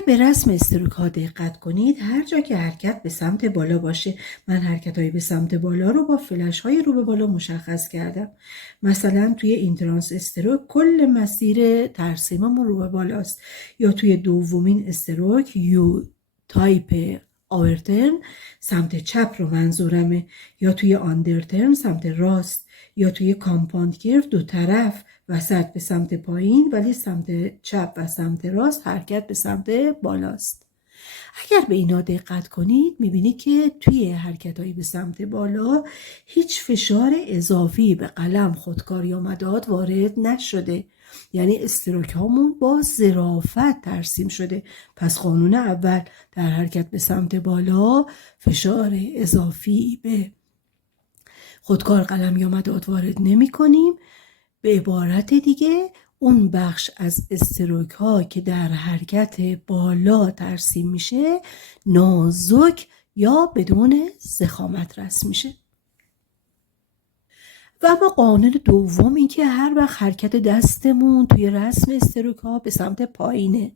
اگر به رسم استروک ها دقت کنید، هر جا که حرکت به سمت بالا باشه، من حرکت های به سمت بالا رو با فلش های رو به بالا مشخص کردم. مثلا توی اینترانس استروک کل مسیر ترسیممون رو به بالاست، یا توی دومین استروک یو تایپ آورترن سمت چپ رو منظورمه، یا توی آندرترن سمت راست، یا توی کامپاند کرف دو طرف وسط به سمت پایین ولی سمت چپ و سمت راست حرکت به سمت بالاست. اگر به اینا دقت کنید میبینید که توی حرکت‌های به سمت بالا هیچ فشار اضافی به قلم، خودکار یا مداد وارد نشده، یعنی استروک هامون با ظرافت ترسیم شده. پس قانون اول، در حرکت به سمت بالا فشار اضافی به خودکار، قلم یا مداد وارد نمی کنیم. به عبارت دیگه اون بخش از استروک ها که در حرکت بالا ترسیم میشه نازک یا بدون ضخامت رسم میشه. و اما قانون دوم این که هر وقت حرکت دستمون توی رسم استروک ها به سمت پایینه،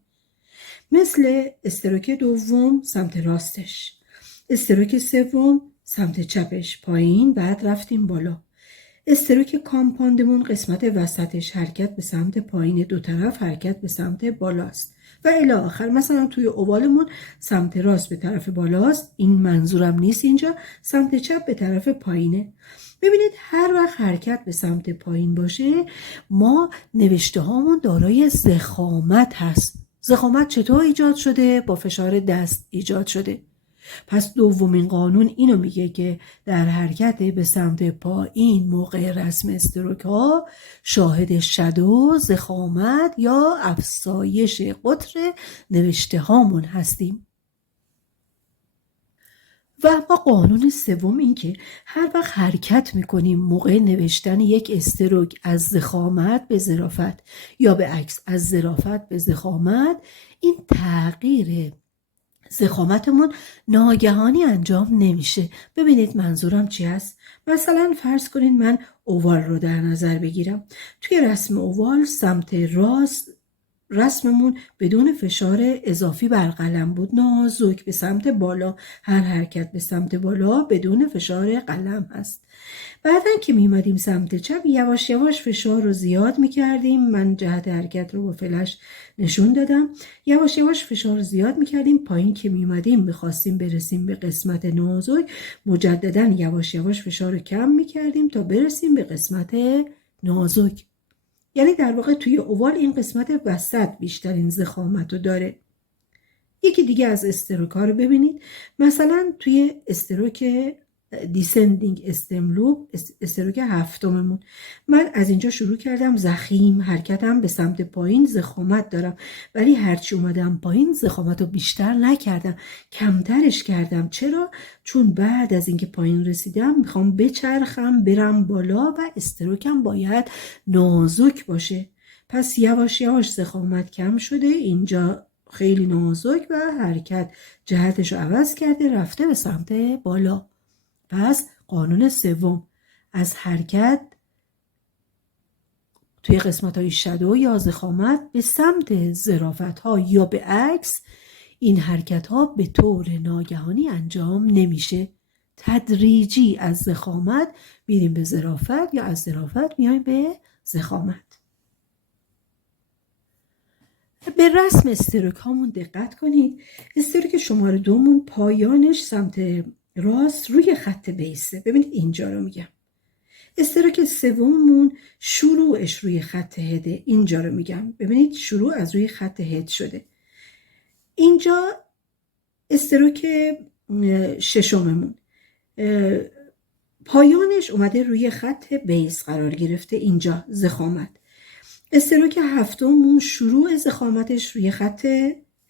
مثل استروک دوم سمت راستش، استروک سوم سمت چپش پایین، بعد رفتیم بالا. استروک کامپاندمون قسمت وسطش حرکت به سمت پایین، دو طرف حرکت به سمت بالاست و الی آخر. مثلا توی اوالمون سمت راست به طرف بالاست، این منظورم نیست اینجا، سمت چپ به طرف پایینه. ببینید هر وقت حرکت به سمت پایین باشه ما نوشته هامون دارای ضخامت هست. ضخامت چطور ایجاد شده؟ با فشار دست ایجاد شده. پس دومین قانون اینو میگه که در حرکت به سمت پایین موقع رسم استروک ها شاهد شدو، ضخامت یا افزایش قطر نوشته هامون هستیم. و اما قانون سوم این که هر وقت حرکت میکنیم موقع نوشتن یک استروک از ضخامت به ظرافت یا به عکس از ظرافت به ضخامت، این تغییر ضخامتمون ناگهانی انجام نمیشه. ببینید منظورم چی هست؟ مثلا فرض کنید من اوال رو در نظر بگیرم. توی رسم اوال سمت راست رسممون بدون فشار اضافی بر قلم بود، نازک به سمت بالا. هر حرکت به سمت بالا بدون فشار قلم هست. بعدن که میمدیم سمت چپ یواش یواش فشار رو زیاد میکردیم. من جهت حرکت رو با فلش نشون دادم. یواش یواش فشار رو زیاد میکردیم. پایین که میمدیم میخواستیم برسیم به قسمت نازک، مجددا یواش یواش فشار رو کم میکردیم تا برسیم به قسمت نازک. یعنی در واقع توی اوال این قسمت وسط بیشترین ضخامت رو داره. یکی دیگه از استروک ها رو ببینید. مثلا توی استروک دیسندینگ استملوب، استروک هفتممون، من از اینجا شروع کردم ضخیم، حرکتم به سمت پایین، ضخامت دارم، ولی هرچی اومدم پایین ضخامت رو بیشتر نکردم، کمترش کردم. چرا؟ چون بعد از اینکه پایین رسیدم میخوام بچرخم برم بالا و استروکم باید نازک باشه. پس یواش یواش ضخامت کم شده، اینجا خیلی نازک و حرکت جهتش رو عوض کرده، رفته به سمت بالا. پس قانون سوم، از حرکت توی قسمت های شدو یا ضخامت به سمت ظرافت ها یا به عکس، این حرکت ها به طور ناگهانی انجام نمیشه. تدریجی از ضخامت میریم به ظرافت یا از ظرافت میایم به ضخامت. به رسم استروک هامون دقت کنید. استروک شماره دومون پایانش سمت راست روی خط بیسه. ببینید اینجا رو میگم. استروک سوممون شروعش روی خط هده. اینجا رو میگم. ببینید شروع از روی خط هد شده. اینجا استروک ششممون پایانش اومده روی خط بیس قرار گرفته. اینجا ضخامت. استروک هفتممون شروع ضخامتش روی خط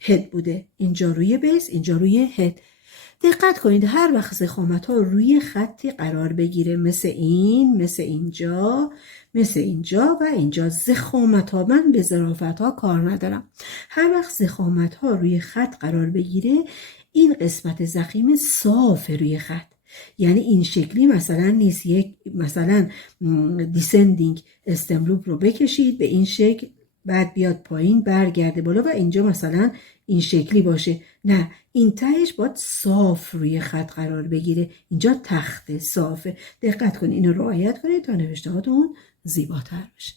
هد بوده. اینجا روی بیس، اینجا روی هد. دقت کنید هر وقت ضخامت ها روی خطی قرار بگیره، مثل این، مثل اینجا، مثل اینجا و اینجا، ضخامت ها، من به ظرافت ها کار ندارم، هر وقت ضخامت ها روی خط قرار بگیره این قسمت ضخیم صاف روی خط، یعنی این شکلی مثلا نیست. یک مثلا دیسندینگ استملوب رو بکشید به این شکل بعد بیاد پایین برگرده بالا و اینجا مثلا این شکلی باشه. نه، این تهش باید صاف روی خط قرار بگیره. اینجا تخت صافه. دقت کنید، اینو رعایت کنید تا نوشته هاتون زیباتر بشه.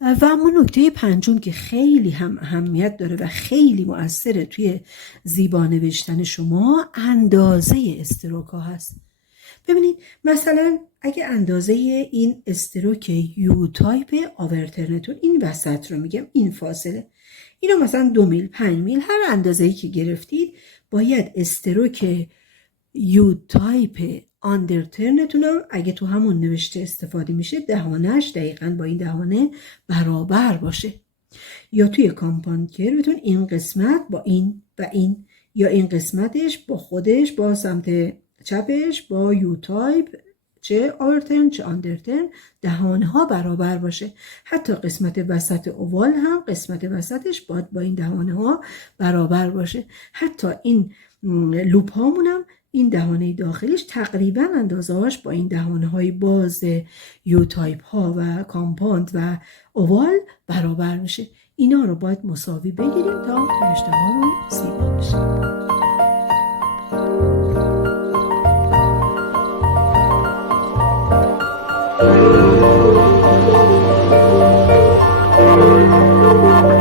و اما نکته پنجم که خیلی هم اهمیت داره و خیلی مؤثره توی زیبا نوشتن شما، اندازه استروک ها هست. ببینید مثلا اگه اندازه این استروک یو تایپ آورترنتون، این وسط رو میگم، این فاصله، اینو مثلا 2 میل 5 میل هر اندازه‌ای که گرفتید، باید استروک یو تایپ آندرترنتون رو اگه تو همون نوشته استفاده میشه، دهانش دقیقاً با این دهانه برابر باشه. یا توی کامپاند کرفتون این قسمت با این و این، یا این قسمتش با خودش با سمت چپش با یو تایپ چه آورترن چه آندرترن دهانها برابر باشه. حتی قسمت وسط اوال هم قسمت وسطش باید با این دهانها برابر باشه. حتی این لوپ هامون هم این دهانه داخلیش تقریبا اندازه هاش با این دهانه های باز یو تایپ ها و کامپاند و اوال برابر میشه. اینا رو باید مساوی بگیریم تا نوشته هامون زیبا بشه.